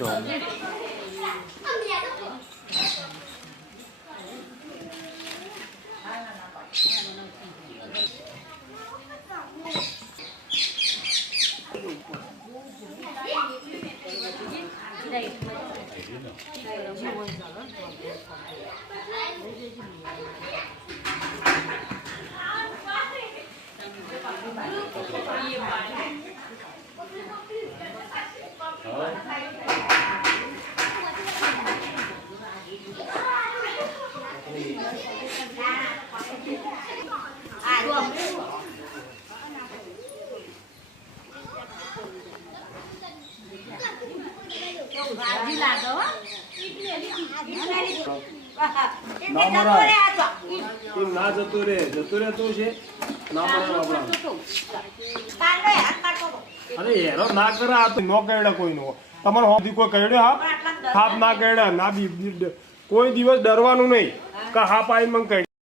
જો ના જતું રે તો છે અરે હેરો ના કરે આ તો ન કહેડે કોઈ નો તમારે હોથી કોઈ કહેડે હા થાપ ના કહેડે ના કોઈ દિવસ ડરવાનું નહીં કે હા પાઈ મંગ કહે